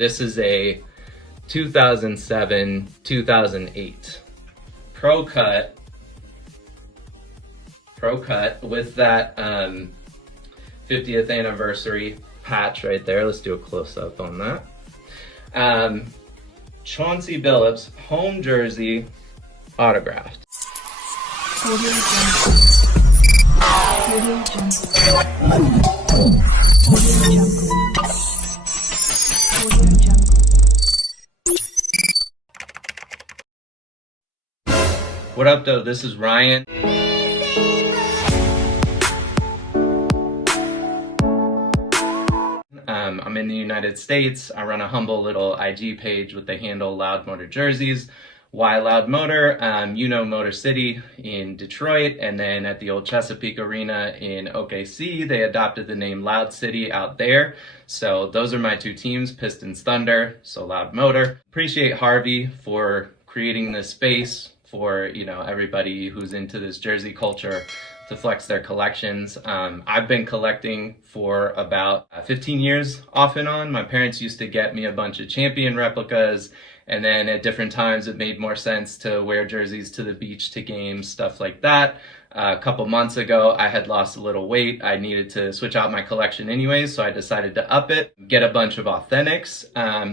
This is a 2007-2008 PROCUT with that 50th anniversary patch right there. Let's do a close-up on that. Chauncey Billups home jersey autographed. What up though, this is Ryan. I'm in the United States. I run a humble little IG page with the handle LOUDMOTORJERSEYS. Why Loud Motor? You know Motor City in Detroit, and then at the old Chesapeake Arena in OKC, they adopted the name Loud City out there. So those are my two teams, Pistons Thunder, so Loud Motor. Appreciate Harvey for creating this space for, you know, everybody who's into this jersey culture to flex their collections. I've been collecting for about 15 years off and on. My parents used to get me a bunch of Champion replicas, and then at different times it made more sense to wear jerseys to the beach, to games, stuff like that. A couple months ago, I had lost a little weight. I needed to switch out my collection anyways, so I decided to up it, get a bunch of authentics.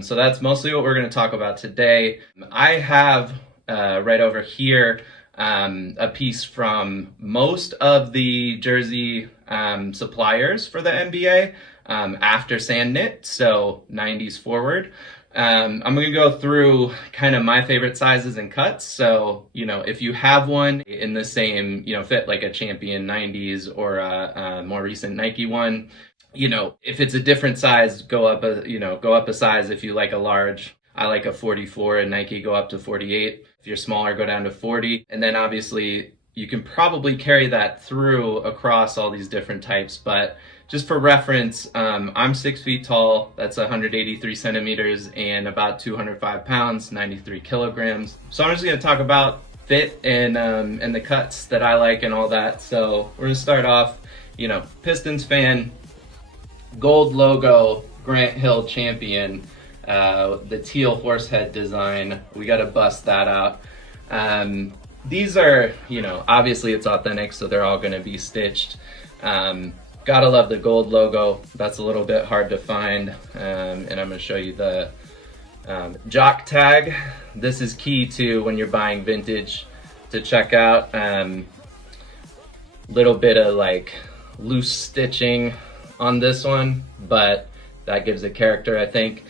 So that's mostly what we're gonna talk about today. I have right over here a piece from most of the jersey suppliers for the NBA after sand knit, so 90s forward. I'm going to go through kind of my favorite sizes and cuts. So, you know, if you have one in the same, you know, fit like a Champion 90s or a more recent Nike one, you know, if it's a different size, go up a size. If you like a large, I like a 44, and Nike go up to 48. If you're smaller, go down to 40. And then obviously you can probably carry that through across all these different types. But just for reference, I'm 6 feet tall. That's 183 centimeters and about 205 pounds, 93 kilograms. So I'm just gonna talk about fit and the cuts that I like and all that. So we're gonna start off, you know, Pistons fan, gold logo, Grant Hill Champion. The teal horsehead design, we got to bust that out. These are, you know, obviously it's authentic, so they're all going to be stitched. Gotta love the gold logo. That's a little bit hard to find, and I'm going to show you the jock tag. This is key to when you're buying vintage to check out. Little bit of like loose stitching on this one, but that gives it character, I think.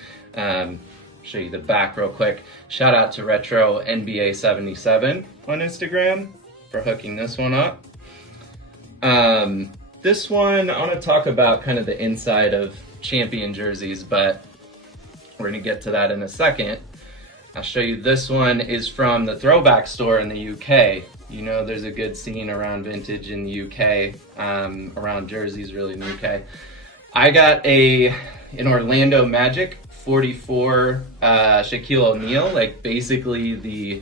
Show you the back real quick. Shout out to Retro NBA 77 on Instagram for hooking this one up. This one, I want to talk about kind of the inside of Champion jerseys, but we're going to get to that in a second. I'll show you this one is from the Throwback store in the UK. You know, there's a good scene around vintage in the UK, around jerseys really in the UK. I got an Orlando Magic 44 Shaquille O'Neal, like basically the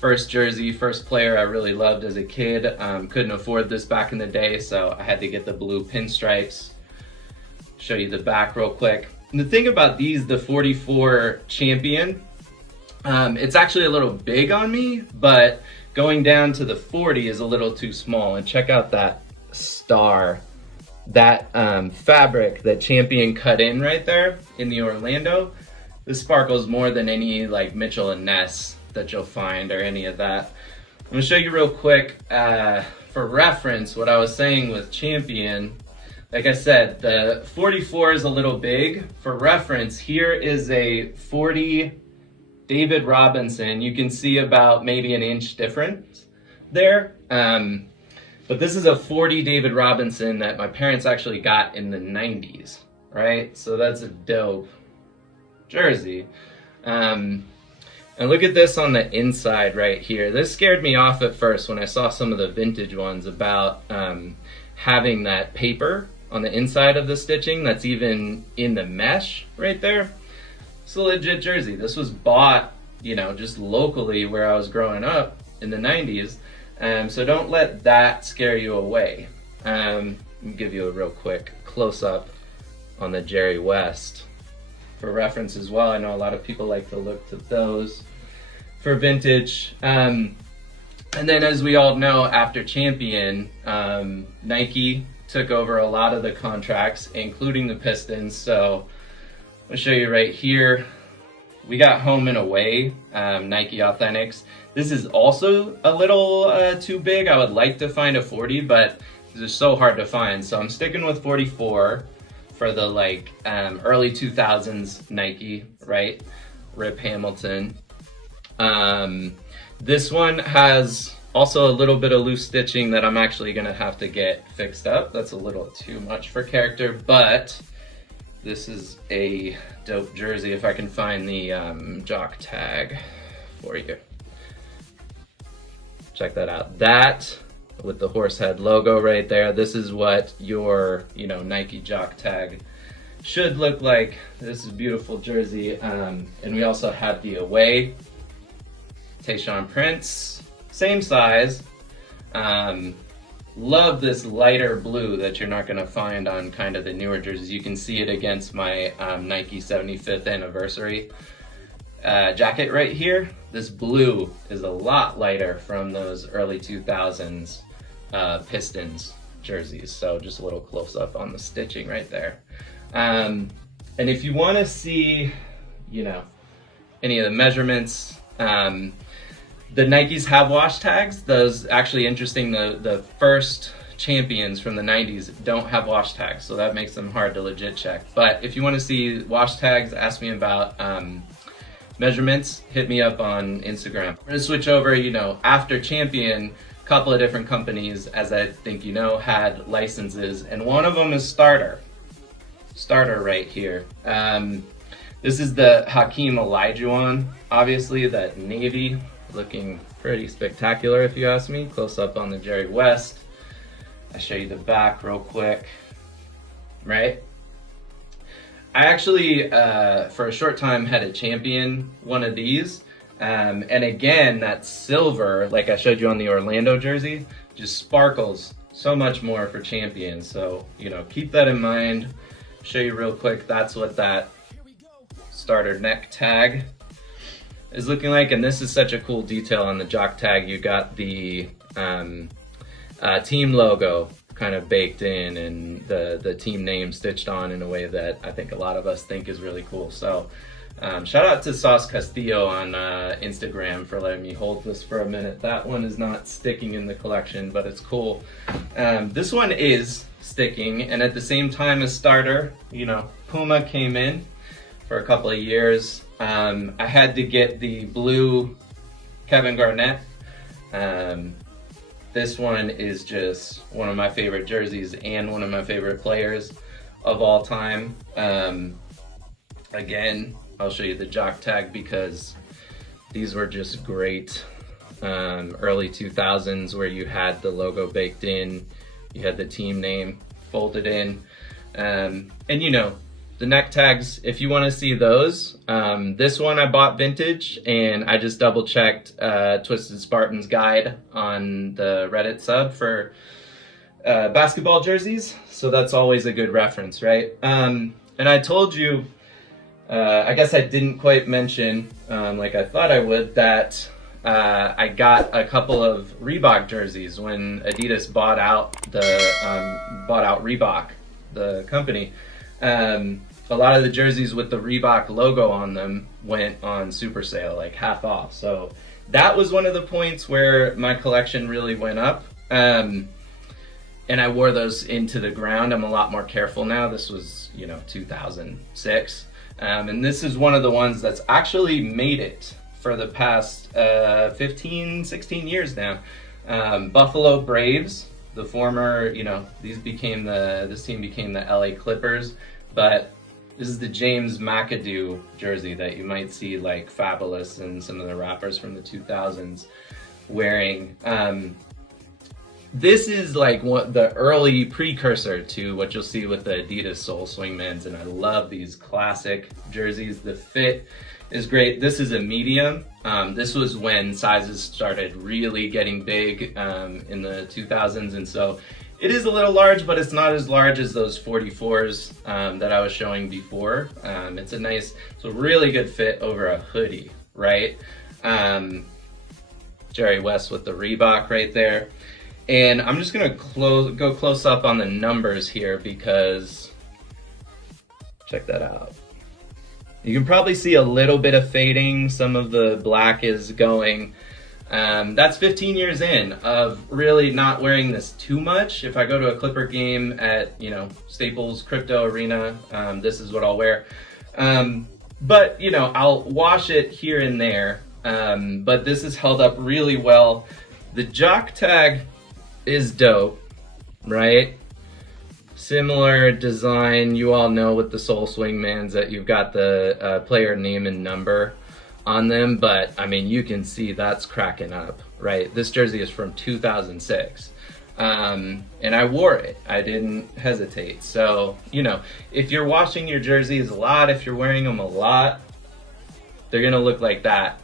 first jersey, first player I really loved as a kid. Couldn't afford this back in the day, so I had to get the blue pinstripes. Show you the back real quick. And the thing about these, the 44 Champion, it's actually a little big on me, but going down to the 40 is a little too small. And check out that star. That fabric that Champion cut in right there in the Orlando, this sparkles more than any like Mitchell and Ness that you'll find or any of that. I'm gonna show you real quick for reference what I was saying with Champion. Like I said, the 44 is a little big. For reference, here is a 40 David Robinson. You can see about maybe an inch difference there. But this is a 40 David Robinson that my parents actually got in the 90s, right? So that's a dope jersey. And look at this on the inside right here. This scared me off at first when I saw some of the vintage ones about having that paper on the inside of the stitching that's even in the mesh right there. It's a legit jersey. This was bought, you know, just locally where I was growing up in the 90s. So don't let that scare you away. Let me give you a real quick close-up on the Jerry West. for reference as well. I know a lot of people like to look to those for vintage. And then, as we all know, after Champion, Nike took over a lot of the contracts, including the Pistons. So I'll show you right here. We got home and away, Nike Authentics. This is also a little too big. I would like to find a 40, but they're so hard to find. So I'm sticking with 44 for the like early 2000s Nike, right? Rip Hamilton. This one has also a little bit of loose stitching that I'm actually gonna have to get fixed up. That's a little too much for character, but this is a dope jersey if I can find the jock tag for you. Check that out. That with the horse head logo right there. This is what your, Nike jock tag should look like. This is a beautiful jersey. And we also have the away Tayshaun Prince, same size. Love this lighter blue that you're not gonna find on kind of the newer jerseys. You can see it against my Nike 75th anniversary jacket right here. This blue is a lot lighter from those early 2000s Pistons jerseys. So just a little close up on the stitching right there. And if you wanna see, any of the measurements, the Nikes have wash tags. Those actually interesting, the first champions from the 90s don't have wash tags, so that makes them hard to legit check. But if you want to see wash tags, ask me about measurements, hit me up on Instagram. We're gonna switch over, after Champion, a couple of different companies, as I think had licenses, and one of them is Starter. Starter right here. This is the Hakeem Olajuwon, obviously, that navy. Looking pretty spectacular if you ask me. Close up on the Jerry West. I'll show you the back real quick, right? I actually, for a short time, had a Champion one of these. And again, that silver, like I showed you on the Orlando jersey, just sparkles so much more for Champion. So, keep that in mind. Show you real quick, that's what that Starter neck tag is looking like, and this is such a cool detail on the jock tag. You got the team logo kind of baked in, and the team name stitched on in a way that I think a lot of us think is really cool. So shout out to Sauce Castillo on Instagram for letting me hold this for a minute. That one is not sticking in the collection, but it's cool. This one is sticking, and at the same time as Starter, Puma came in for a couple of years. I had to get the blue Kevin Garnett. This one is just one of my favorite jerseys and one of my favorite players of all time. Again, I'll show you the jock tag because these were just great. Early 2000s where you had the logo baked in, you had the team name folded in, and the neck tags, if you want to see those, this one I bought vintage, and I just double checked Twisted Spartan's guide on the Reddit sub for basketball jerseys, so that's always a good reference, right? And I told you, I guess I didn't quite mention, like I thought I would, that I got a couple of Reebok jerseys when Adidas bought out Reebok, the company. A lot of the jerseys with the Reebok logo on them went on super sale, like half off. So that was one of the points where my collection really went up. And I wore those into the ground. I'm a lot more careful now. This was, 2006. And this is one of the ones that's actually made it for the past 15, 16 years now. Buffalo Braves, the former, this team became the LA Clippers, but this is the James McAdoo jersey that you might see like Fabulous and some of the rappers from the 2000s wearing. This is like the early precursor to what you'll see with the Adidas Soul Swingmans, and I love these classic jerseys. The fit is great. This is a medium. This was when sizes started really getting big in the 2000s, and so It is a little large, but it's not as large as those 44s that I was showing before. It's a really good fit over a hoodie, right? Jerry West with the Reebok right there. And I'm just gonna go close up on the numbers here because, check that out. You can probably see a little bit of fading. Some of the black is going. That's 15 years in of really not wearing this too much. If I go to a Clipper game at, Staples Crypto Arena, this is what I'll wear. But, I'll wash it here and there. But this is held up really well. The jock tag is dope, right? Similar design, you all know with the Soul Swingmans that you've got the player name and number on them, but I mean, you can see that's cracking up, right? This jersey is from 2006, and I wore it. I didn't hesitate. So, if you're washing your jerseys a lot, if you're wearing them a lot, they're gonna look like that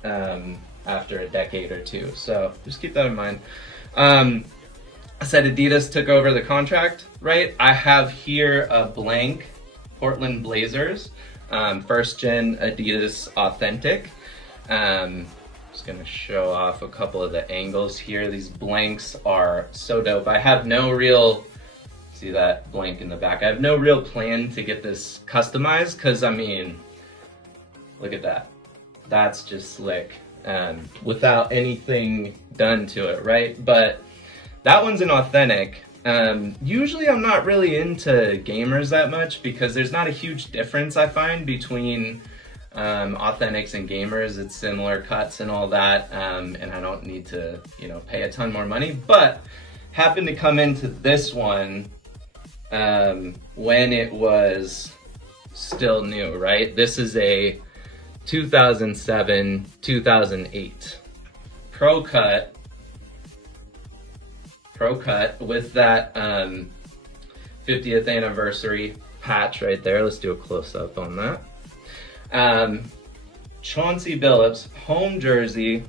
after a decade or two. So just keep that in mind. I said Adidas took over the contract, right? I have here a blank Portland Blazers, first gen Adidas Authentic. Just gonna show off a couple of the angles here. These blanks are so dope. I have no real, see that blank in the back? I have no real plan to get this customized because, I mean, look at that. That's just slick without anything done to it, right? But that one's an authentic. Usually I'm not really into gamers that much because there's not a huge difference I find between authentics and gamers. It's similar cuts and all that, and I don't need to, pay a ton more money. But happened to come into this one when it was still new, right? This is a 2007, 2008 PROCUT with that 50th anniversary patch right there. Let's do a close-up on that. Chauncey Billups home jersey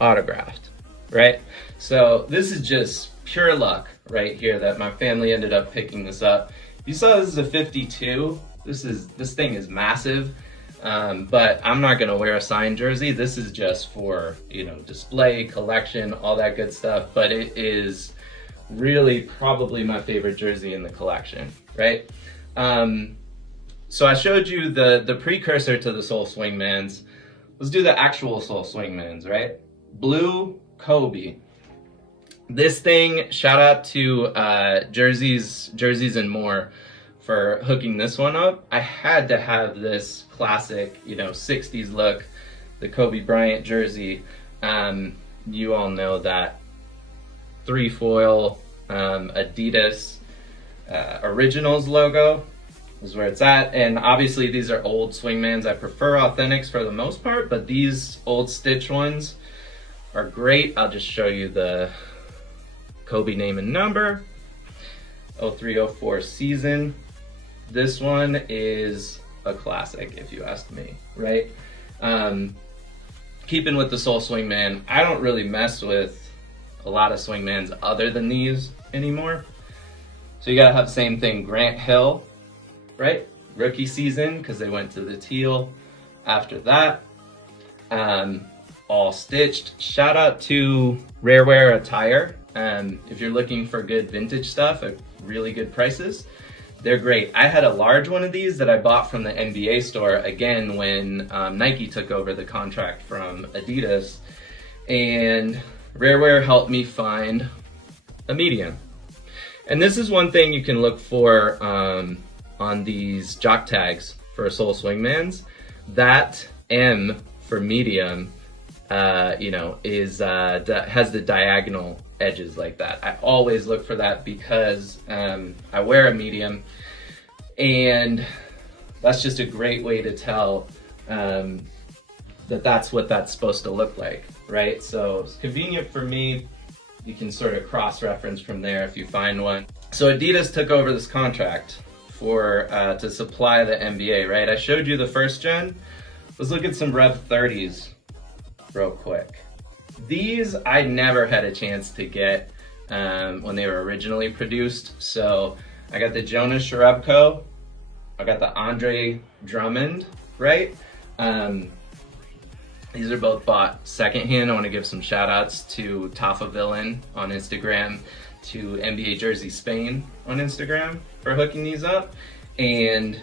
autographed, right? So this is just pure luck right here that my family ended up picking this up. You saw this is a 52. This thing is massive. But I'm not gonna wear a signed jersey. This is just for, display, collection, all that good stuff. But it is really probably my favorite jersey in the collection, right? So I showed you the precursor to the Soul Swingmans. Let's do the actual Soul Swingmans, right? Blue Kobe. This thing, shout out to Jerseys and More for hooking this one up. I had to have this classic, 60s look, the Kobe Bryant jersey. You all know that three-foil Adidas Originals logo is where it's at. And obviously these are old Swingmans. I prefer authentics for the most part, but these old stitch ones are great. I'll just show you the Kobe name and number, 03-04 season. This one is a classic, if you ask me, right? Keeping with the Soul Swingman, I don't really mess with a lot of Swingmans other than these anymore. So you gotta have the same thing, Grant Hill, right? Rookie season, because they went to the teal after that. All stitched. Shout out to Rare Wear Attire. If you're looking for good vintage stuff at really good prices, they're great. I had a large one of these that I bought from the NBA store, again, when Nike took over the contract from Adidas. And Rare Wear helped me find a medium. And this is one thing you can look for on these jock tags for Soul Swingmans. That M for medium, has the diagonal edges like that. I always look for that because I wear a medium, and that's just a great way to tell that's what that's supposed to look like, right? So it's convenient for me. You can sort of cross-reference from there if you find one. So Adidas took over this contract to supply the NBA, right? I showed you the first gen. Let's look at some Rev 30s real quick. These I never had a chance to get when they were originally produced. So I got the Jonas Jerebko, I got the Andre Drummond, right? These are both bought secondhand. I want to give some shout outs to Tafa Villain on Instagram, to NBA Jersey Spain on Instagram for hooking these up. And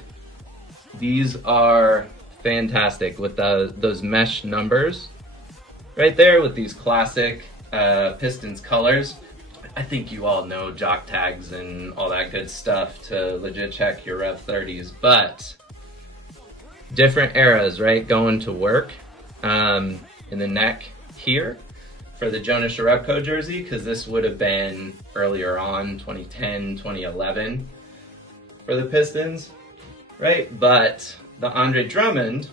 these are fantastic with those mesh numbers right there with these classic Pistons colors. I think you all know jock tags and all that good stuff to legit check your Rev 30s, but different eras, right? Going to work in the neck here for the Jonas Jerebko jersey, because this would have been earlier on, 2010, 2011 for the Pistons, right? But the Andre Drummond,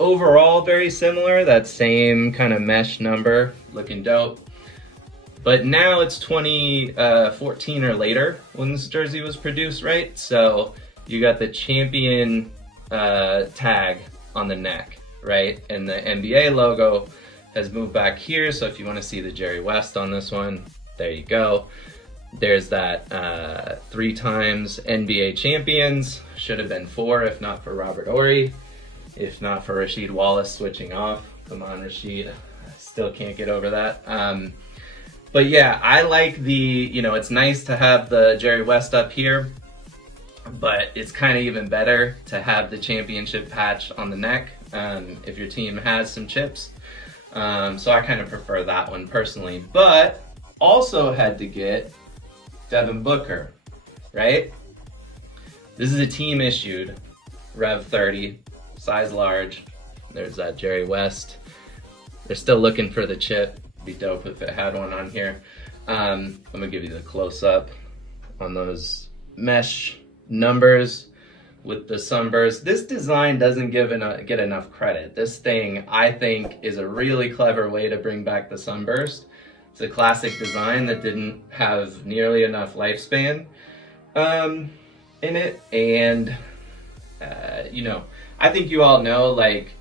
overall very similar, that same kind of mesh number, looking dope. But now it's 2014 or later when this jersey was produced, right? So you got the champion tag on the neck, right? And the NBA logo has moved back here. So if you want to see the Jerry West on this one, there you go. There's that 3 times NBA champions. Should have been 4 if not for Robert Horry, if not for Rasheed Wallace switching off. Come on, Rasheed. I still can't get over that. But yeah, I like the, it's nice to have the Jerry West up here, but it's kind of even better to have the championship patch on the neck if your team has some chips. So I kind of prefer that one personally, but also had to get Devin Booker, right? This is a team issued Rev 30, size large. There's that Jerry West. They're still looking for the chip. Be dope if it had one on here. I'm gonna give you the close-up on those mesh numbers with the sunburst. This design doesn't get enough credit. This thing, I think, is a really clever way to bring back the sunburst. It's a classic design that didn't have nearly enough lifespan in it, and I think you all know, like,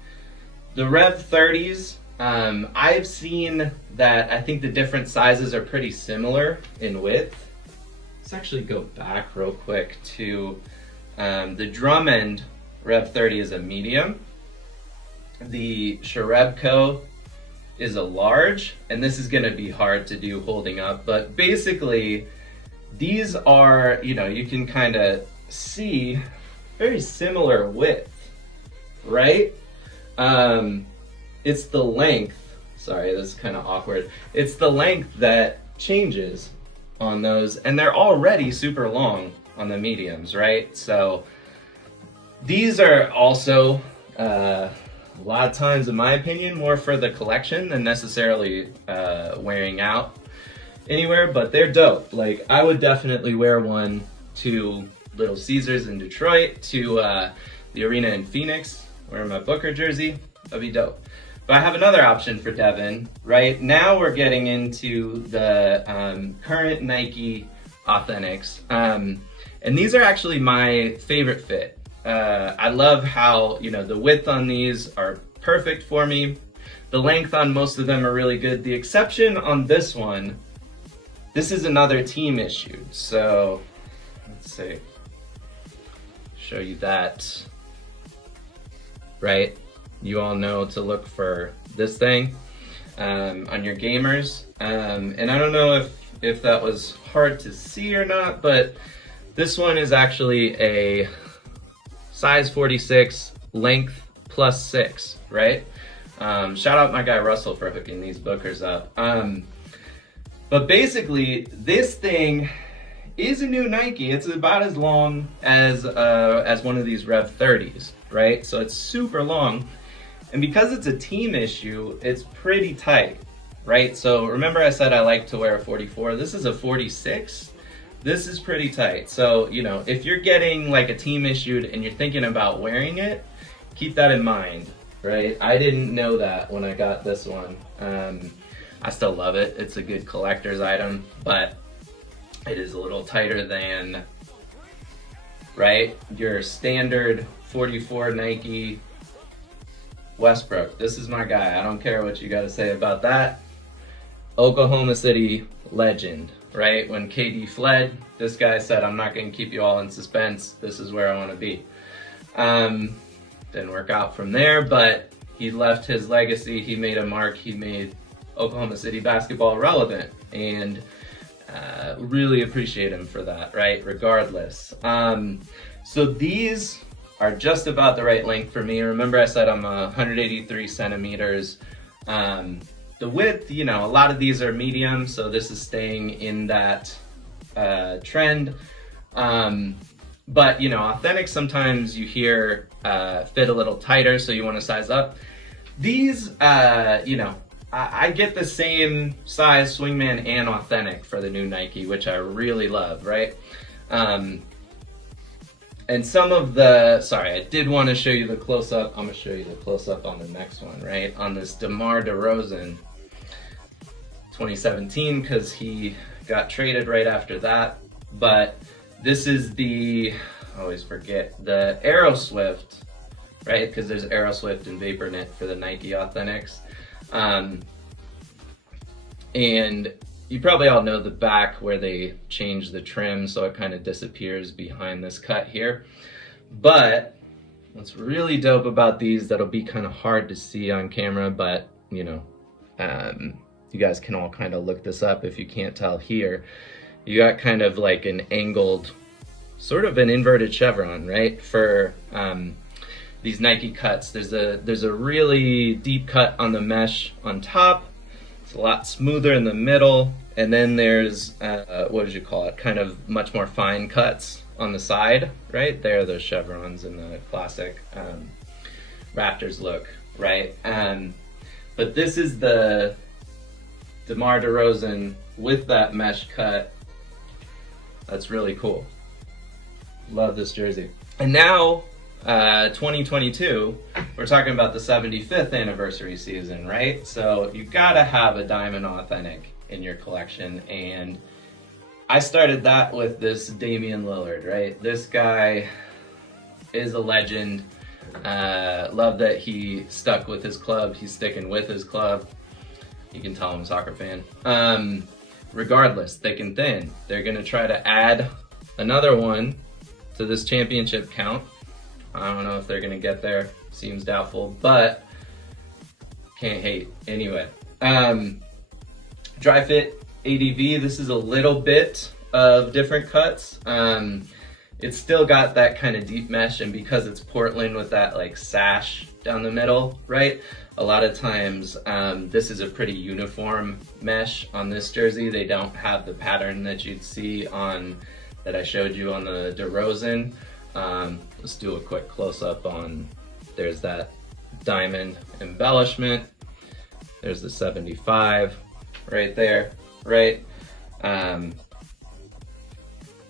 the Rev 30s, I've seen that I think the different sizes are pretty similar in width. Let's actually go back real quick to the Drummond Rev 30 is a medium. The Jerebko is a large, and this is gonna be hard to do holding up, but basically these are, you can kind of see very similar width, right? It's the length, sorry, this is kind of awkward. It's the length that changes on those, and they're already super long on the mediums, right? So these are also, a lot of times, in my opinion, more for the collection than necessarily wearing out anywhere, but they're dope. Like, I would definitely wear one to Little Caesars in Detroit, to the arena in Phoenix, wearing my Booker jersey. That'd be dope. But I have another option for Devin, right? Now we're getting into the current Nike Authentics. And these are actually my favorite fit. I love how, the width on these are perfect for me. The length on most of them are really good. The exception on this one, this is another team issue. So let's see, show you that, right? You all know to look for this thing on your gamers. And I don't know if that was hard to see or not, but this one is actually a size 46, length +6, right? Shout out my guy Russell for hooking these Bookers up. But basically, this thing is a new Nike. It's about as long as one of these Rev 30s, right? So it's super long. And because it's a team issue, it's pretty tight, right? So remember I said I like to wear a 44. This is a 46. This is pretty tight. So, if you're getting like a team issued and you're thinking about wearing it, keep that in mind, right? I didn't know that when I got this one. I still love it. It's a good collector's item, but it is a little tighter than, right, your standard 44 Nike Westbrook. This is my guy. I don't care what you got to say about that. Oklahoma City legend, right? When KD fled, this guy said, I'm not going to keep you all in suspense. This is where I want to be. Didn't work out from there, but he left his legacy. He made a mark. He made Oklahoma City basketball relevant, and really appreciate him for that, right? Regardless. So these are just about the right length for me. Remember I said I'm 183 centimeters. The width, you know, a lot of these are medium, so this is staying in that trend. But, you know, authentic, sometimes you hear fit a little tighter, so you want to size up. These, you know, I get the same size Swingman and authentic for the new Nike, which I really love, right? And some of the, sorry, I did want to show you the close-up. I'm going to show you the close-up on the next one, right? On this DeMar DeRozan 2017, because he got traded right after that. But this is the, I always forget, the Aeroswift, right? Because there's Aeroswift and Vapor Knit for the Nike Authentics. And you probably all know the back where they change the trim, so it kind of disappears behind this cut here. But what's really dope about these, that'll be kind of hard to see on camera, but you know, you guys can all kind of look this up if you can't tell here. You got kind of like an angled, sort of an inverted chevron, right? For these Nike cuts, there's a really deep cut on the mesh on top. It's a lot smoother in the middle, and then there's, what would you call it, kind of much more fine cuts on the side, right? There are those chevrons in the classic Raptors look, right? But this is the DeMar DeRozan with that mesh cut. That's really cool. Love this jersey. And now, 2022, we're talking about the 75th anniversary season, right? So you gotta have a diamond authentic in your collection, and I started that with this Damian Lillard, right? This guy is a legend. Love that he stuck with his club. He's sticking with his club. You can tell I'm a soccer fan. Regardless, thick and thin, they're gonna try to add another one to this championship count. I don't know if they're gonna get there, seems doubtful, but can't hate. Anyway, dry fit ADV, this is a little bit of different cuts. It's still got that kind of deep mesh, and because it's Portland with that like sash down the middle, right? A lot of times, this is a pretty uniform mesh on this jersey. They don't have the pattern that you'd see on, that I showed you on the DeRozan. Let's do a quick close-up on, there's that diamond embellishment. There's the 75 right there, right?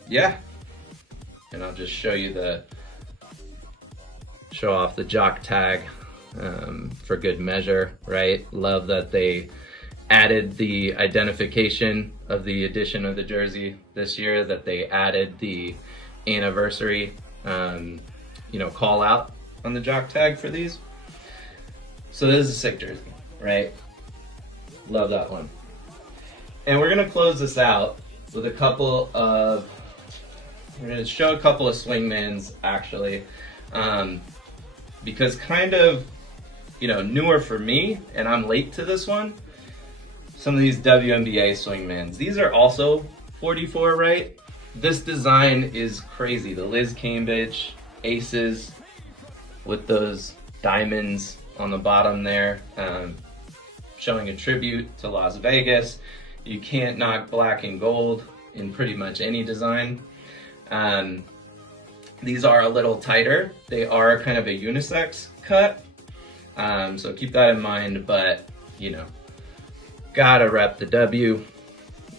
Yeah, and I'll just show you show off the jock tag for good measure, right? Love that they added the identification of the edition of the jersey this year, that they added the anniversary you know, call out on the jock tag for these. So this is a sick jersey, right? Love that one. And we're gonna close this out with a couple of, we're gonna show a couple of Swingmans actually, because kind of, you know, newer for me, and I'm late to this one, some of these WNBA Swingmans. These are also 44, right? This design is crazy. The Liz Cambridge Aces with those diamonds on the bottom there, showing a tribute to Las Vegas. You can't knock black and gold in pretty much any design. These are a little tighter. They are kind of a unisex cut, so keep that in mind, but you know, gotta rep the W.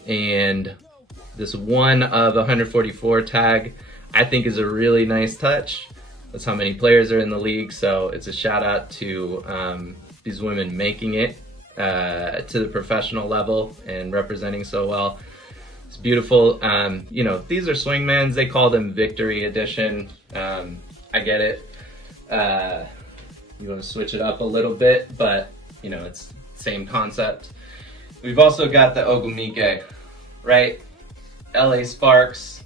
And this one of 144 tag, I think is a really nice touch. That's how many players are in the league, so it's a shout out to these women making it to the professional level and representing so well. It's beautiful. You know, these are Swingmans, they call them Victory Edition. I get it. You want to switch it up a little bit, but you know, it's same concept. We've also got the Ogumike, right? LA Sparks,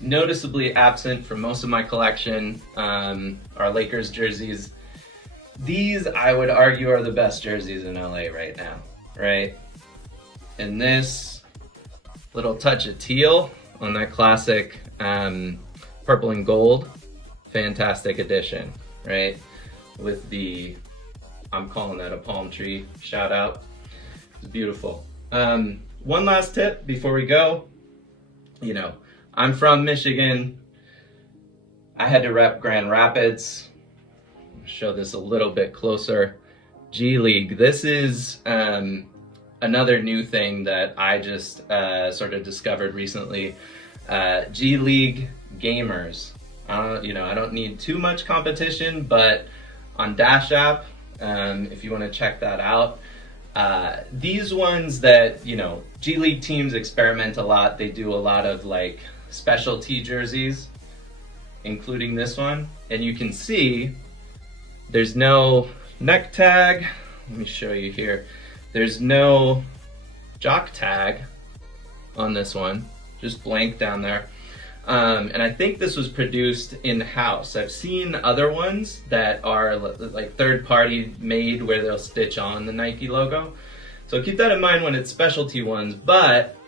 noticeably absent from most of my collection. Our Lakers jerseys. These, I would argue, are the best jerseys in LA right now, right? And this little touch of teal on that classic purple and gold, fantastic addition, right? With the, I'm calling that a palm tree, shout out. It's beautiful. One last tip before we go. You know, I'm from Michigan. I had to rep Grand Rapids. Show this a little bit closer. G League. This is another new thing that I just sort of discovered recently. G League gamers. You know, I don't need too much competition, but on Dash App, if you want to check that out, these ones that, you know, G League teams experiment a lot. They do a lot of like specialty jerseys, including this one, and you can see there's no neck tag. Let me show you here. There's no jock tag on this one, just blank down there. And I think this was produced in-house. I've seen other ones that are like third-party made where they'll stitch on the Nike logo. So keep that in mind when it's specialty ones, but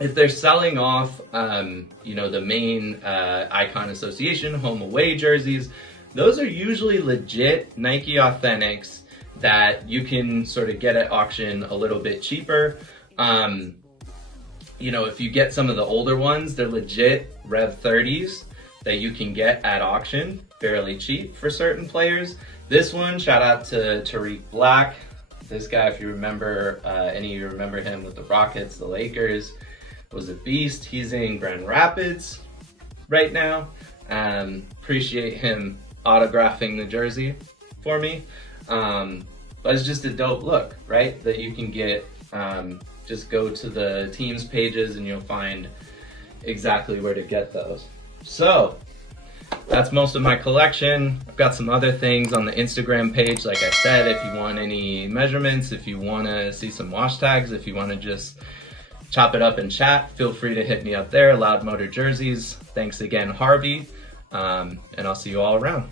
if they're selling off, you know, the main Icon Association home away jerseys, those are usually legit Nike Authentics that you can sort of get at auction a little bit cheaper. You know, if you get some of the older ones, they're legit Rev 30s that you can get at auction fairly cheap for certain players. This one, shout out to Tariq Black. This guy, if you remember, any of you remember him with the Rockets, the Lakers, was a beast. He's in Grand Rapids right now. Appreciate him autographing the jersey for me. But it's just a dope look, right? That you can get, just go to the team's pages and you'll find exactly where to get those. So that's most of my collection. I've got some other things on the Instagram page. Like I said, if you want any measurements, if you want to see some wash tags, if you want to just chop it up and chat, feel free to hit me up there. Loud Motor Jerseys. Thanks again, Harvey. And I'll see you all around.